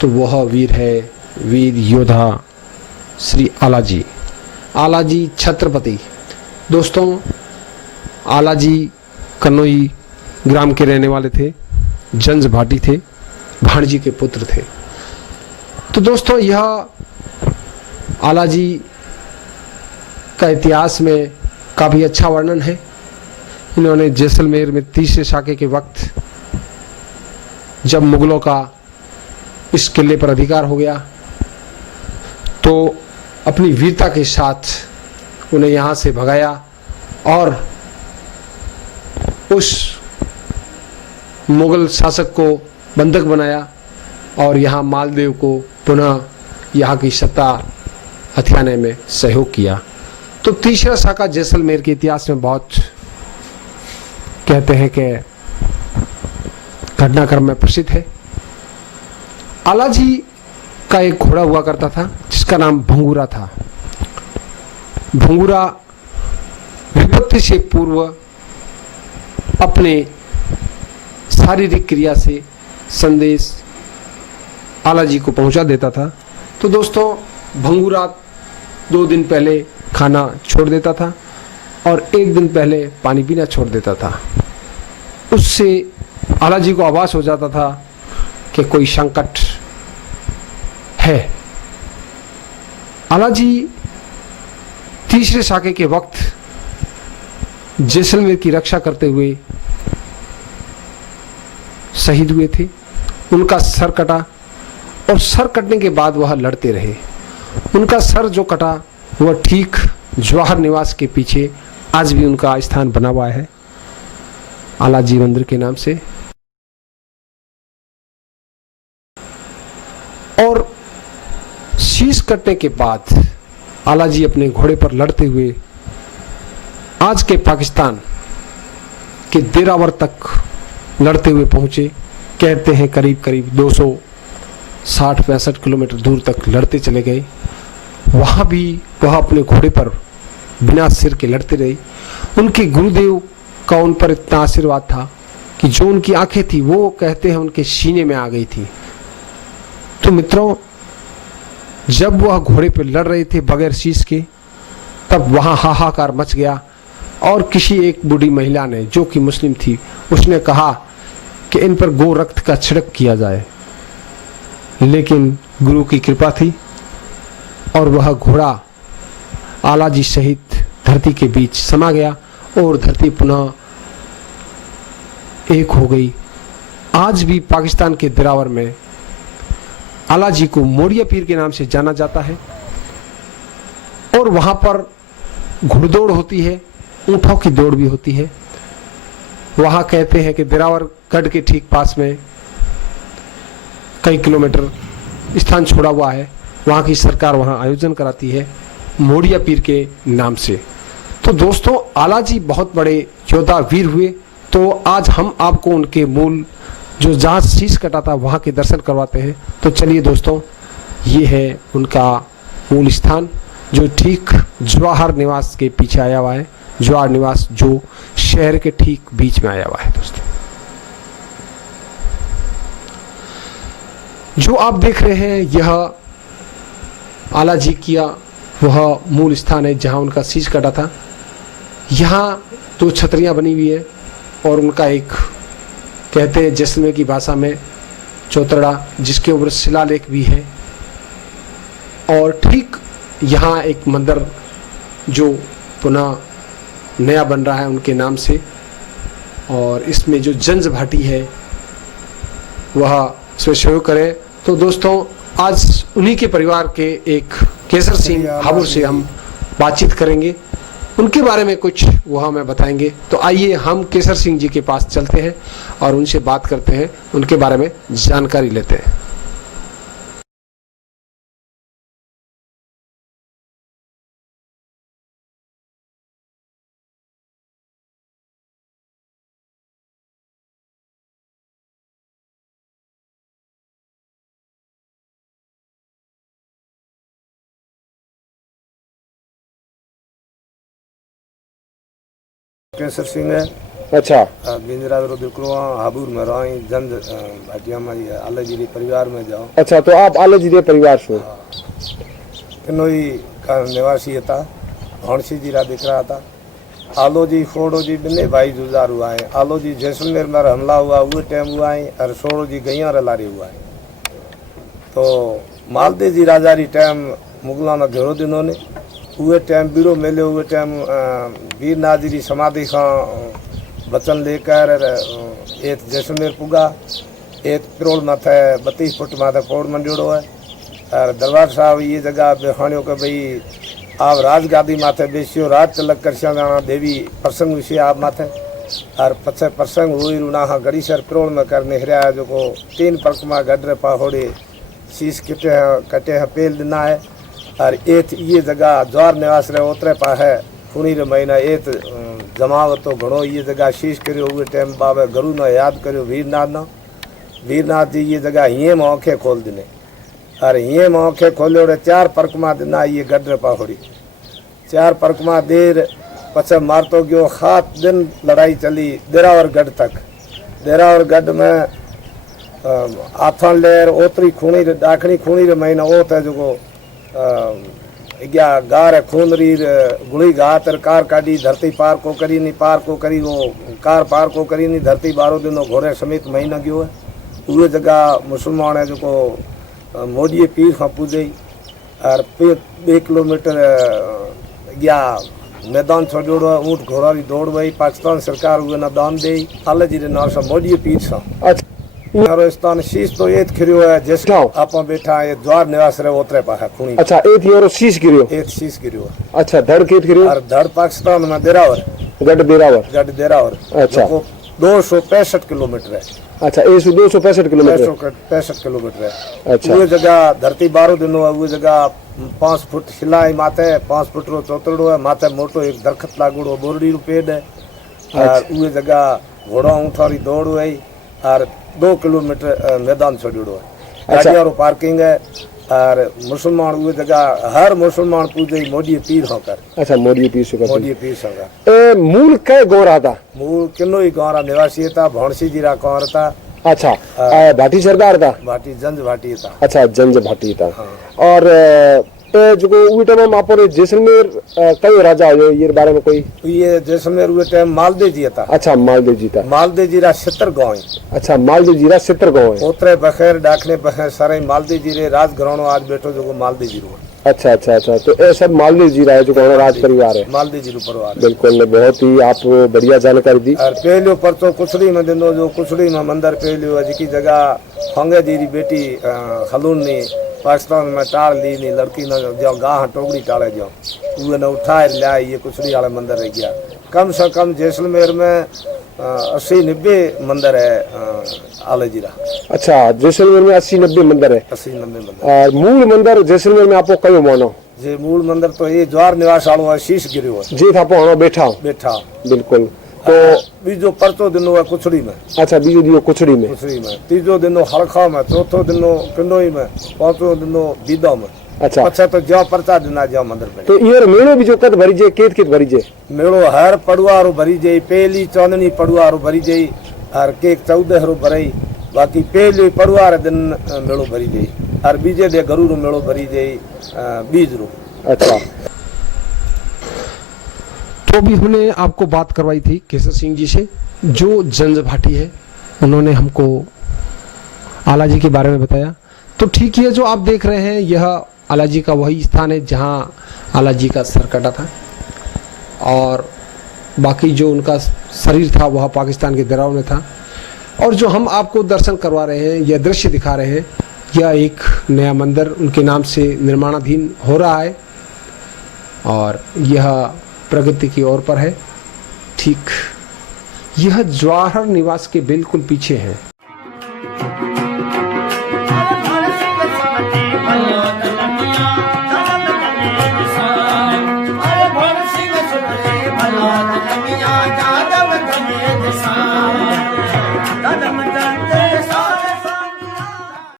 तो वह वीर है, वीर योद्धा श्री आलाजी, आलाजी छत्रपति। दोस्तों, आलाजी कन्नौई ग्राम के रहने वाले थे, जंज भाटी थे, भाणजी के पुत्र थे। तो दोस्तों, यह आलाजी का इतिहास में काफ़ी अच्छा वर्णन है। इन्होंने जैसलमेर में तीसरे शाके के वक्त, जब मुगलों का इस किले पर अधिकार हो गया, तो अपनी वीरता के साथ उन्हें यहाँ से भगाया और उस मुगल शासक को बंधक बनाया और यहाँ मालदेव को पुनः यहाँ की सत्ता हथियाने में सहयोग किया। तो तीसरा शाखा जैसलमेर के इतिहास में बहुत कहते हैं कि घटनाक्रम में प्रसिद्ध है। आलाजी का एक घोड़ा हुआ करता था जिसका नाम भंगूरा था। भंगूरा विपत्ति से पूर्व अपने शारीरिक क्रिया से संदेश आलाजी को पहुंचा देता था। तो दोस्तों, भंगूरा 2 दिन पहले खाना छोड़ देता था और 1 दिन पहले पानी पीना छोड़ देता था। उससे आलाजी को आभास हो जाता था कि कोई संकट है। आलाजी तीसरे शाके के वक्त जैसलमेर की रक्षा करते हुए शहीद हुए थे। उनका सर कटा और सर कटने के बाद वह लड़ते रहे। उनका सर जो कटा वह ठीक जवाहर निवास के पीछे आज भी उनका स्थान बना हुआ है, आलाजी मंदिर के नाम से। और शीश कटने के बाद आलाजी अपने घोड़े पर लड़ते हुए आज के पाकिस्तान के देरावर तक लड़ते हुए पहुंचे। कहते हैं करीब करीब 260-65 किलोमीटर दूर तक लड़ते चले गए। वहां भी वह अपने घोड़े पर बिना सिर के लड़ते रहे। उनके गुरुदेव का उन पर इतना आशीर्वाद था कि जो उनकी आंखें थी वो कहते हैं उनके सीने में आ गई थी। तो मित्रों, जब वह घोड़े पर लड़ रहे थे बगैर शीश के, तब वहां हाहाकार मच गया और किसी एक बूढ़ी महिला ने, जो कि मुस्लिम थी, उसने कहा कि इन पर गो रक्त का छिड़क किया जाए। लेकिन गुरु की कृपा थी और वह घोड़ा आलाजी सहित धरती के बीच समा गया और धरती पुनः एक हो गई। आज भी पाकिस्तान के दिरावर में आलाजी को मोड़िया पीर के नाम से जाना जाता है और वहां पर घुड़दौड़ होती है, ऊंटों की दौड़ भी होती है। वहां कहते हैं कि दिरावर गढ़ के ठीक पास में कई किलोमीटर स्थान छोड़ा हुआ है, वहां की सरकार वहां आयोजन कराती है मोड़िया पीर के नाम से। तो दोस्तों, आलाजी बहुत बड़े योद्धा वीर हुए। तो आज हम आपको उनके मूल, जो जहाँ शीश कटा था, वहाँ के दर्शन करवाते हैं। तो चलिए दोस्तों, ये है उनका मूल स्थान जो ठीक जवाहर निवास के पीछे आया हुआ है। जवाहर निवास जो शहर के ठीक बीच में आया हुआ है। दोस्तों, जो आप देख रहे हैं यह आलाजी किया वह मूल स्थान है जहाँ उनका शीश कटा था। यहाँ 2 छतरियाँ बनी हुई है और उनका एक, कहते हैं जैसलमेर की भाषा में, चौतरा, जिसके ऊपर शिलालेख भी है। और ठीक यहाँ एक मंदिर जो पुनः नया बन रहा है उनके नाम से, और इसमें जो जंज भाटी है वह इसमें सहयोग करे। तो दोस्तों, आज उन्हीं के परिवार के एक केसर सिंह हाबुड़ से हम बातचीत करेंगे, उनके बारे में कुछ वो हमें बताएंगे। तो आइए हम केसर सिंह जी के पास चलते हैं और उनसे बात करते हैं, उनके बारे में जानकारी लेते हैं। केसर सिंह है अच्छा बिंद्रा बिल्कुल वहाँ हाबूर में रही जंज भाटिया में आले जी परिवार में जाओ। अच्छा, तो आप आले जी परिवार से किनोई का निवासी था, हणसी जी रा दिख रहा था। आलो जी खोड़ो जी बिने भाई जुजार हुआ है। आलो जी जैसलमेर में हमला हुआ वो टाइम हुआ है और सोड़ो जी गैया रलारी हुआ है। तो मालदे जी राजा री टाइम मुगलों ने घेरो दिनों ने उहे टाइम बीड़ो मेले हुए टाइम वीरनाथ जी की समाधि का वचन लेकर एक जैसलमेर पुगा। एक पिरोड़ माथे 32 फुट माथे पोड़ मंडियोड़ो है और दरबार साहब ये जगह बेखाणियों के भाई आप राजगादी माथे बेसियो राज तिलक कर देवी प्रसंग विषय आप माथे और पछे प्रसंग हुई रूना हाँ गड़ी सर पिरोड़ में कर निहरिया है जो को 3 परकमा गडरे पाहोड़े शीश कटे हैं पेल दिना है और एथ ये जगह ज्वार निवास रहे उतरे पा है खूनी रे महीना एथ जमाव तो घणो ये जगह शीश करियो हुए टाइम बाबे गुरु ने याद करियो वीरनाथ जी ये जगह हिये में आँखें खोल दिने और हिये में आँखें खोले 4 परकमा दिना ये गडरे पाहोड़ी 4 परकमा देर पछे मारतो गयो 7 दिन लड़ाई चली देरावर गढ़ तक। देरावर गढ़ में आथन लेर ओतरी खूनी रे डाखनी खूनी रे महीना ओत है जो गया गार खून री गुड़ी गातर कार काटी धरती पार को करी नहीं पार को करी वो कार पार को करी नहीं धरती 12 दिनों घोड़े समेत महीना गयो है। उहे जगह मुसलमान है जो मोदी पीर खां पूजे और 2 किलोमीटर गया मैदान छोड़ो है ऊँट घोड़ा री दौड़ वही पाकिस्तान सरकार हुए ना दान दे आले जी नाम से मोदी पीर सा स्थान शीश तो एत खिरियो है जिस आप बैठा है द्वार निवास रहे उतरे पा है खूनी। अच्छा एत योरो शीश गिरियो एत शीश गिरियो। अच्छा धड़ केत गिरियो और धड़ पाकिस्तान में देरावर गढ़ देरावर। अच्छा 265 किलोमीटर है। अच्छा ये 265 किलोमीटर 65 किलोमीटर है। अच्छा वो जगह धरती 12 दिनों है वो जगह 5 फुट सिलाई माथे 5 फुट रो चौतड़ो है माथे मोटो एक दरखत लागोड़ो बोरडी रो पेड़ है और वो जगह घोड़ा ऊँटारी दौड़ है और 2 किलोमीटर मैदान छोड़ो है। गाड़ियाँ पार्किंग है और मुसलमान वो जगह हर मुसलमान पूजे मोदी पीर होकर। अच्छा मोदी पीर से मोदी पीर होकर मूल कै गाँव रहा था? मूल किन्नो ही गाँव निवासी था भौणसी जी रा गाँव था। अच्छा भाटी सरदार था? भाटी जंज भाटी था। अच्छा जंज भाटी था। हाँ। और जो उस टाइम आप जैसलमेर कई राजा हो ये बारे में कोई? ये जैसलमेर हुए टाइम मालदे जी था। अच्छा मालदे जी था। मालदे जी रा 70 गाँव है। अच्छा मालदे जी रा 70 गाँव है। उतरे बखेर डाकने बखेर सारे मालदे जी रे राज घरानो आज बैठो जो मालदे जी रो। अच्छा अच्छा अच्छा तो ये सब मालदे जी रहा है जो राज परिवार है? मालदे जी परिवार। बिल्कुल बहुत ही आप बढ़िया जानकारी दी। और पहले परचो कुछड़ी में दिनो जो कुछड़ी में मंदिर पहले जिकी जगह होंगे जी री बेटी खलून ने पाकिस्तान में टाल ली नहीं लड़की न जो गाह टोकरी टाले जो वो न उठाए लिया ये कुछड़ी वाले मंदिर रह गया। कम से कम जैसलमेर में 80-90 मंदिर है आले जीरा। अच्छा जैसलमेर में 80-90 मंदिर है। 80-90 मंदिर। और मूल मंदिर जैसलमेर में आपको कयो मानो? जे मूल मंदिर तो ये ज्वार निवास वालों है शीश गिरियो है जी था पो बैठा बिल्कुल। तो बीजो परचो दिनो है कुछड़ी में। अच्छा बीजो दिनो कुछड़ी में। तीजो दिनो हड़खा में, चौथो दिनो किंडोई में, पांचो दिनो बीदा में। अच्छा अच्छा तो जो परचा दिना जो मंदिर में। तो ये मेलो भी जो कद भरी जे केत भरी जे मेलो हर पड़ुआरो भरी जे पहली चांदनी पड़ुआरो भरी जे हर के 14 रो भरई बाकी पहले पड़ुआर दिन मेलो भरी जे और बीजे दे गरु रो मेलो भरी जे बीज रो। अच्छा तो भी हमने आपको बात करवाई थी केसर सिंह जी से जो जंज भाटी है उन्होंने हमको आला जी के बारे में बताया। तो ठीक है जो आप देख रहे हैं यह आला जी का वही स्थान है जहां आला जी का सर कटा था और बाकी जो उनका शरीर था वह पाकिस्तान के दराव में था। और जो हम आपको दर्शन करवा रहे हैं यह दृश्य दिखा रहे हैं यह एक नया मंदिर उनके नाम से निर्माणाधीन हो रहा है और यह प्रगति की ओर पर है। ठीक यह जवाहर निवास के बिल्कुल पीछे है।